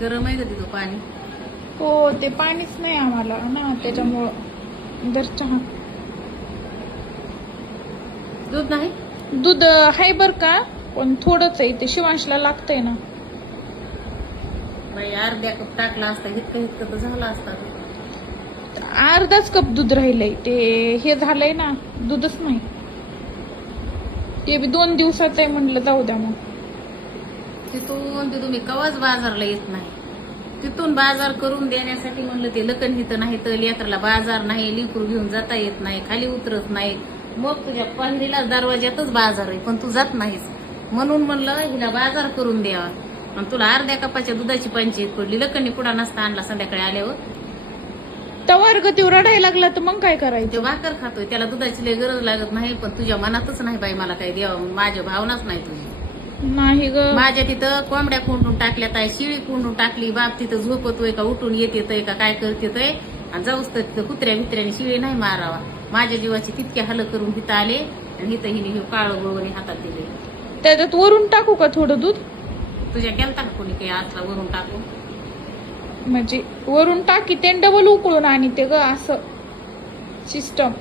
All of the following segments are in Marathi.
गरम आहे का तिथं पाणी? हो ते पाणीच नाही आम्हाला ना त्याच्यामुळं दर चहा. दूध नाही? दूध आहे बर का पण थोडंच आहे ते शिवांशला लागतंय ना. बाई अर्ध्या कप टाकला असता इतकं इतकं तर झालं असता. अर्धाच कप दूध राहिलंय ते हे झालंय ना दूधच नाही. ते बी 2 दिवसाचं आहे म्हणलं जाऊ द्या मग. तिथून ते तुम्ही कवाच बाजारला येत नाही. तिथून बाजार करून देण्यासाठी म्हणलं ते लकन हिथं नाही तर लेकरला बाजार नाही, लिकरू घेऊन जाता येत नाही, खाली उतरत नाही. मग तुझ्या पहिलीला दरवाज्यातच बाजार आहे पण तू जात नाहीस. म्हणून म्हणलं हिला बाजार करून द्यावा. आणि तुला अर्ध्या कपाच्या दुधाची पंचायत पडली. लकनी पुढा नसता आणला संध्याकाळी आल्यावर. तवर ग ते रडायला लागला तर मग काय करायचं. ते भाकर खातोय त्याला दुधाची लय गरज लागत नाही पण तुझ्या मनातच नाही बाई मला काही द्यावं. माझ्या भावनाच नाही तुझी. नाही ग माझ्या तिथं कोंबड्या कोंडून टाकल्यात आहे, शिळी कोंडून टाकली. बाप तिथं झोपतोय का उठून येतेय का काय करतेय आणि जाऊच तर तिथं कुत्र्या भित्र्याने शिळी नाही मारावा. माझ्या जीवाची तितके हाल करून हिथं आले आणि हिथं हिने काळं गोळवणी हातात दिले. त्याच्यात वरून टाकू का थोडं दूध? तुझ्या केलता का कोणी काही असला वरून टाकू? म्हणजे वरून टाकी ते डबल उकळून आणि ते ग असं सिस्टम.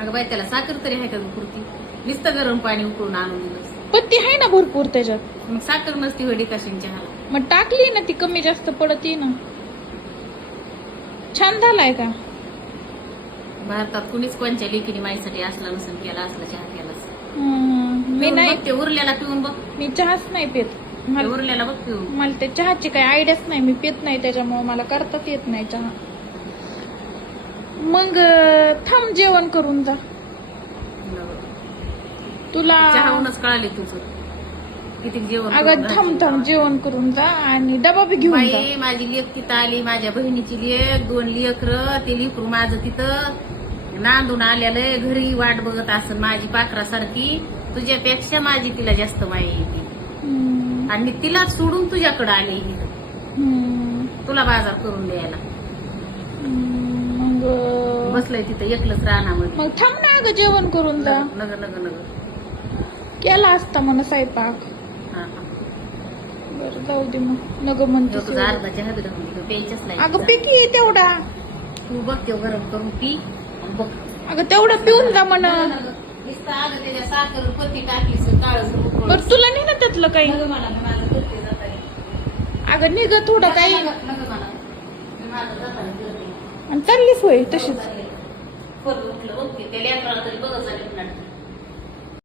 अगं बाई त्याला साखर तरी आहे का पुरती? नुसतं गरम पाणी उकळून आणून दिलं. पण ती आहे ना भरपूर त्याच्यात. मग साखर नसती वडी कशांच्या हाला. मग टाकली ना ती कमी जास्त पडत ना. छान झालाय का? भारतात कुणीच कोणच्या लेकीने माझ्यासाठी असला नसेल केला असला चहा केलाच. मी नाही ते उरलेला पिऊन बघ. मी चहाच नाही पित. ते उरलेला बघ पिऊन. मला ते चहाची काही आयडियाच नाही. मी पित नाही त्याच्यामुळे मला करताच येत नाही चहा. मग थांब जेवण करून जा. तुला चहाहूनच कळाले तुझं किती जेवण. अगं थांब जेवण करून जा आणि डबा बी घेऊन जा. बाई माझी लेक तिथं आली, माझ्या बहिणीची लेक, 2 लेकरं. ते लेकरू माझं तिथं नांदून आलेलं घरी वाट बघत असन माझी पाखरासारखी. तुझ्यापेक्षा माझी तिला जास्त माया येते आणि मी तिला सोडून तुझ्याकडे आले तुला बाजार करून द्यायला. मग बसलंय तिथं एकलंच रानामध्ये. मग थांब ना अगं जेवण करून जा. नग नग नग केला असता म्हणा स्वयंपाक. हा बरं जाऊ दे मग नग म्हणतो. तुझा अर्धा चहा बी टाकून प्यायच्याच नाही. अगं पिकी तेवढा तू बघ ते गरम करून पी बघ. अगं तेवढं पिऊन जा म्हणा. त्याच्या साखर पत्ती टाकलीस काळच. बरं तुला नाही ना त्यातलं काही. मला माझं करते जाता. अगं निघ थोडं काही मला माझं जाता आणि चाललीच होय तशीच. उठलं बघते त्या लेकराला तरी बघत झाले